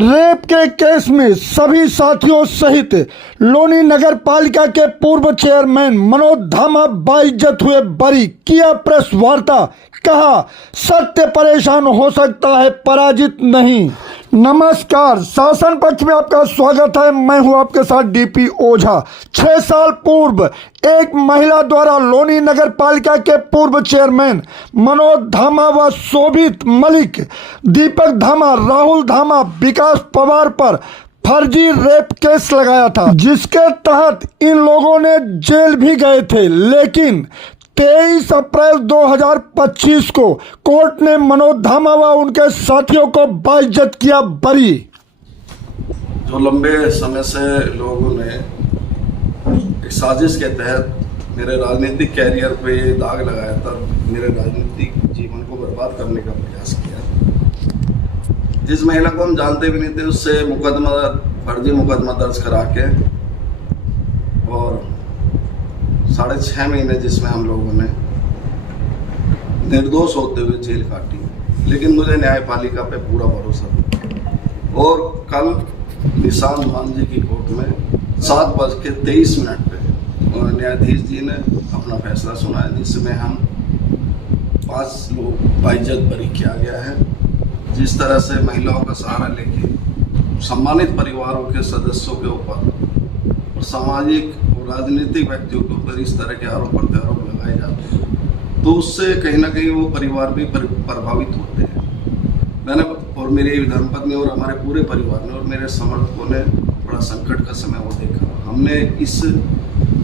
Rape के case में सभी साथियों सहित लोनी नगर पालिका के पूर्व चेयरमैन मनोज धामा बाइज्जत हुए बरी। किया प्रेस वार्ता, कहा सत्य परेशान हो सकता है, पराजित नहीं। नमस्कार, शासन पक्ष में आपका स्वागत है। मैं हूं आपके साथ डीपी ओझा। 6 साल पूर्व एक महिला द्वारा लोनी नगर पालिका के पूर्व चेयरमैन मनोज धामा व शोभित मलिक, दीपक धामा, राहुल धामा, विकास पवार पर फर्जी रेप केस लगाया था, जिसके तहत इन लोगों ने जेल भी गए थे। लेकिन 23 अप्रैल 2025 को कोर्ट ने मनोज धामा व उनके साथियों को बाइज्जत किया बरी। जो लंबे समय से लोगों ने एक साजिश के तहत मेरे राजनीतिक कैरियर पे ये दाग लगाया था, मेरे राजनीतिक जीवन को बर्बाद करने का प्रयास किया। जिस महिला को हम जानते भी नहीं थे, उससे फर्जी मुकदमा दर्ज करा के और 6.5 महीने जिसमें हम लोगों ने निर्दोष होते हुए जेल काटी। लेकिन मुझे न्यायपालिका पे पूरा भरोसा था और कल निशान मांझी की कोर्ट में 7:23 पे न्यायाधीश जी ने अपना फैसला सुनाया, जिसमें हम 5 लोग बाइज्जत बरी किया गया है। जिस तरह से महिलाओं का सहारा लेके सम्मानित परिवारों के सदस्यों के ऊपर और सामाजिक और राजनीतिक व्यक्तियों के ऊपर इस तरह के आरोप प्रत्यारोप लगाए जाते हैं, तो उससे कहीं ना कहीं वो परिवार भी प्रभावित होते हैं। मैंने और मेरी धर्मपत्नी और हमारे पूरे परिवार ने और मेरे समर्थकों ने बड़ा संकट का समय वो देखा। हमने इस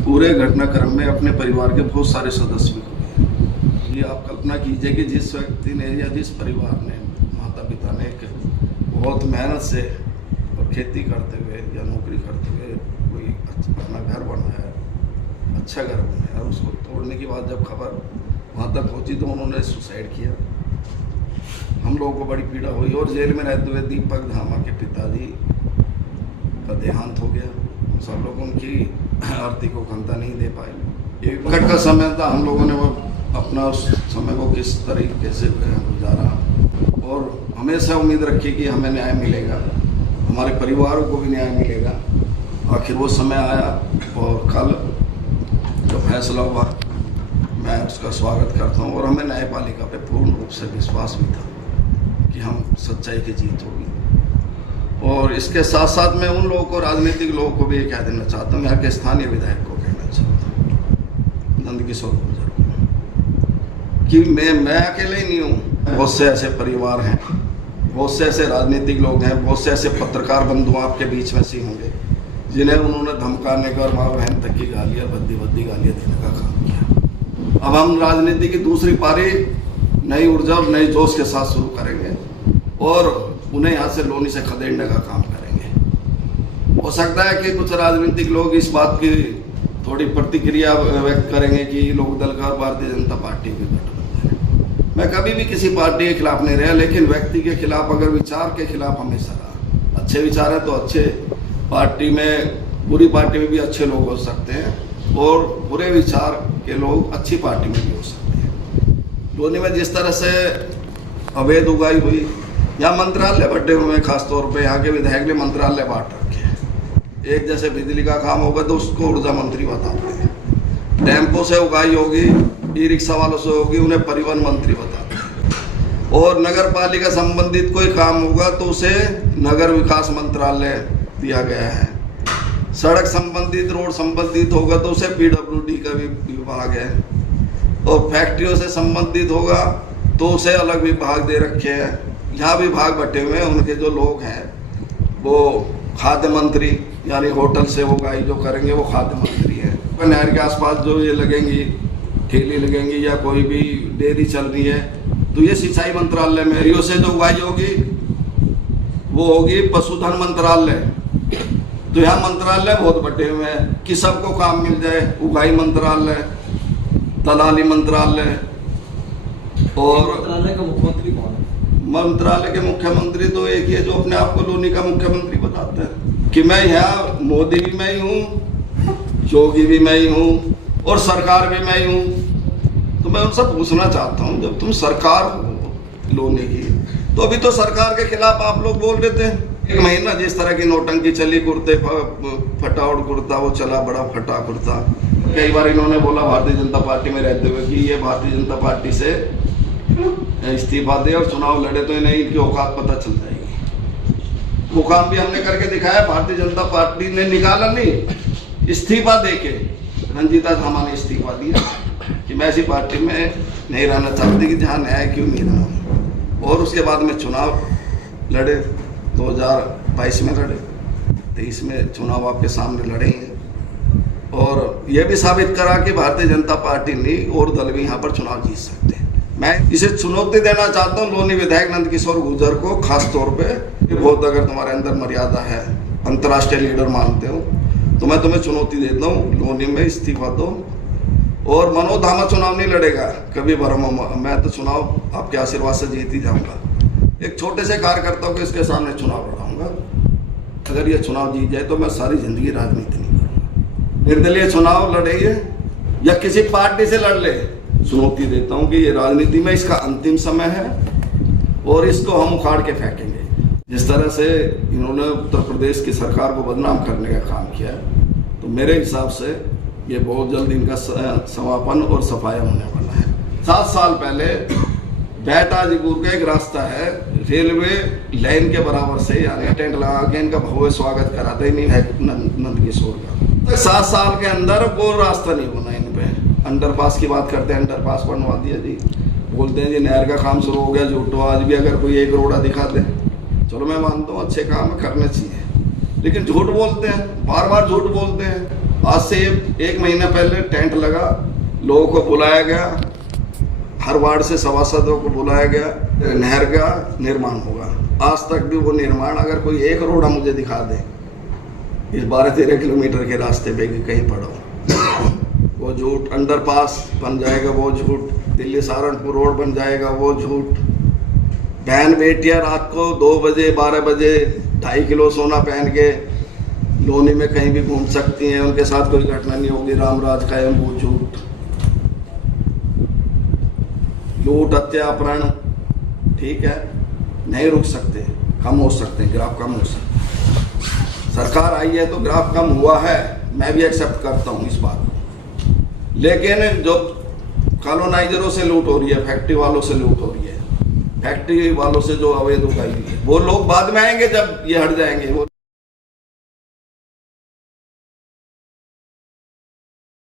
पूरे घटनाक्रम में अपने परिवार के बहुत सारे सदस्य भी खोए। ये आप कल्पना कीजिए कि जिस व्यक्ति ने या जिस परिवार ने, माता पिता ने बहुत मेहनत से और खेती करते हुए या नौकरी करते हुए कोई अपना घर बनाया, अच्छा घर बनाया, और उसको तोड़ने के बाद जब खबर वहाँ तक पहुँची तो उन्होंने सुसाइड किया। हम लोगों को बड़ी पीड़ा हुई और जेल में रहते हुए दीपक धामा के पिताजी का देहांत हो गया। सब लोग उनकी आरती को खंता नहीं दे पाए। एक कट का समय था, हम लोगों ने वो अपना उस समय को किस तरीके से गुजारा और हमेशा उम्मीद रखी कि हमें न्याय मिलेगा, हमारे परिवारों को भी न्याय मिलेगा। आखिर वो समय आया और कल जो फैसला हुआ, मैं उसका स्वागत करता हूँ। और हमें न्यायपालिका पे पूर्ण रूप से विश्वास भी था कि हम सच्चाई की जीत होगी। और इसके साथ साथ मैं उन लोगों को, राजनीतिक लोगों को भी ये कह देना चाहता हूँ, यहाँ के स्थानीय विधायक को कहना चाहता हूँ, नंदकिशोर गुर्जर को, कि मैं अकेले ही नहीं हूँ। बहुत से ऐसे परिवार हैं, बहुत से ऐसे राजनीतिक लोग हैं, बहुत से ऐसे पत्रकार बंधु आपके बीच में से होंगे जिन्हें उन्होंने धमकाने का और माँ बहन तक की गालियाँ, भद्दी गालियाँ देने का काम किया। अब हम राजनीति की दूसरी पारी नई ऊर्जा और नई जोश के साथ शुरू करेंगे और उन्हें यहाँ से लोनी से खदेड़ने का काम करेंगे। हो सकता है कि कुछ राजनीतिक लोग इस बात की थोड़ी प्रतिक्रिया व्यक्त करेंगे कि लोक दल का और भारतीय जनता पार्टी के गठबंधन है। मैं कभी भी किसी पार्टी के खिलाफ नहीं रहा, लेकिन व्यक्ति के खिलाफ, अगर विचार के खिलाफ हमेशा रहा। अच्छे विचार है तो अच्छे पार्टी में, बुरी पार्टी में भी अच्छे लोग हो सकते हैं और बुरे विचार के लोग अच्छी पार्टी में भी हो सकते हैं। लोनी में जिस तरह से अवैध उगाई हुई, यहाँ मंत्रालय बटे हुए हैं, खासतौर पे यहाँ के विधायक ने मंत्रालय बांट रखे हैं। एक जैसे बिजली का काम होगा तो उसको ऊर्जा मंत्री बताते हैं, टेम्पो से उगाई होगी, ई रिक्शा वालों से होगी, उन्हें परिवहन मंत्री बताते हैं, और नगर पालिका संबंधित कोई काम होगा तो उसे नगर विकास मंत्रालय दिया गया है। सड़क संबंधित, रोड संबंधित होगा तो उसे PWD का भी विभाग है, और फैक्ट्रियों से संबंधित होगा तो उसे अलग विभाग दे रखे हैं। यहाँ विभाग बटे हुए हैं, उनके जो लोग हैं वो खाद्य मंत्री, यानी होटल से उगाई जो करेंगे वो खाद्य मंत्री हैं। नहर के आसपास जो ये लगेंगी, ठेली लगेंगी या कोई भी डेयरी चल रही है तो ये सिंचाई मंत्रालय में। रियो से जो उगाई होगी वो होगी पशुधन मंत्रालय। तो यहाँ मंत्रालय बहुत बटे हुए हैं कि सबको काम मिल जाए। उगाई मंत्रालय, दलाली मंत्रालय, और मंत्रालय का मुख्यमंत्री कौन है? मंत्रालय के मुख्यमंत्री तो एक ही है जो अपने आप को लोनी का मुख्यमंत्री बताते हैं कि मैं यहाँ मोदी भी मैं ही हूँ, योगी भी मैं ही हूँ और सरकार भी मैं ही हूँ। तो मैं उनसे पूछना चाहता हूँ, जब तुम सरकार हो लोनी की, तो अभी तो सरकार के खिलाफ आप लोग बोल रहे थे एक महीना जिस तरह की नोटंकी चली, कुर्ते फटाउट कुर्ता वो चला, बड़ा फटा कुर्ता। कई बार इन्होंने बोला भारतीय जनता पार्टी में रहते हुए कि ये भारतीय जनता पार्टी से इस्तीफा दे और चुनाव लड़े तो इन्हें इनकी औकात पता चल जाएगी। वो काम भी हमने करके दिखाया। भारतीय जनता पार्टी ने निकाला नहीं, इस्तीफा दे के रंजीता धामा ने इस्तीफा दिया कि मैं ऐसी पार्टी में नहीं रहना चाहती कि जहाँ न्याय क्यों नहीं रहा। और उसके बाद में चुनाव लड़े, 2022 में लड़े, 23 में चुनाव आपके सामने लड़े हैं और ये भी साबित करा कि भारतीय जनता पार्टी नहीं और दल भी यहाँ पर चुनाव जीत सकते हैं। मैं इसे चुनौती देना चाहता हूँ लोनी विधायक नंदकिशोर गुर्जर को, खास तौर पे कि बहुत अगर तुम्हारे अंदर मर्यादा है, अंतर्राष्ट्रीय लीडर मानते हो, तो मैं तुम्हें चुनौती देता हूँ, लोनी में इस्तीफा दो। और मनोज धामा चुनाव नहीं लड़ेगा कभी भरम, मैं तो चुनाव आपके आशीर्वाद से जीत ही जाऊँगा। एक छोटे से कार्यकर्ता को इसके सामने चुनाव लड़ाऊंगा। अगर ये चुनाव जीत जाए तो मैं सारी जिंदगी राजनीति नहीं करूँगा। निर्दलीय चुनाव लड़ेंगे या किसी पार्टी से लड़ ले, चुनौती देता हूँ कि ये राजनीति में इसका अंतिम समय है और इसको हम उखाड़ के फेंकेंगे। जिस तरह से इन्होंने उत्तर प्रदेश की सरकार को बदनाम करने का काम किया है, तो मेरे हिसाब से ये बहुत जल्द इनका समापन और सफाया होने वाला है। 7 साल पहले बेटाजीपुर का एक रास्ता है, रेलवे लाइन के बराबर से, यानी टेंट लगा के इनका भव्य स्वागत कराते ही नहीं है नंदकिशोर का। तो 7 साल के अंदर वो रास्ता नहीं बना इन पे। अंडरपास की बात करते हैं, अंडरपास बनवा दिया जी, बोलते हैं जी नहर का काम शुरू हो गया, झूठो। आज भी अगर कोई एक रोड़ा दिखा दे, चलो मैं मानता हूँ अच्छे काम करने चाहिए, लेकिन झूठ बोलते हैं, बार बार झूठ बोलते हैं। आज से 1 महीना पहले टेंट लगा, लोगों को बुलाया गया, हर वार्ड से सभासदों को बुलाया गया, नहर का निर्माण होगा। आज तक भी वो निर्माण, अगर कोई एक रोड़ा मुझे दिखा दे इस 12-13 किलोमीटर के रास्ते पे कि कहीं पड़ा हो, वो झूठ। अंडरपास बन जाएगा वो झूठ, दिल्ली सहारनपुर रोड बन जाएगा वो झूठ। बहन बेटियां रात को 2 बजे 12 बजे 2.5 किलो सोना पहन के लोनी में कहीं भी घूम सकती हैं, उनके साथ कोई घटना नहीं होगी, रामराज कायम, वो झूठ। लूट हत्या अपहरण, ठीक है, नहीं रुक सकते, कम हो सकते हैं, ग्राफ कम हो सकते हैं। सरकार आई है तो ग्राफ कम हुआ है, मैं भी एक्सेप्ट करता हूँ इस बात को। लेकिन जो कॉलोनाइजरों से लूट हो रही है, फैक्ट्री वालों से लूट हो रही है, फैक्ट्री वालों से जो अवैध उगाई है, वो लोग बाद में आएंगे जब ये हट जाएंगे। वो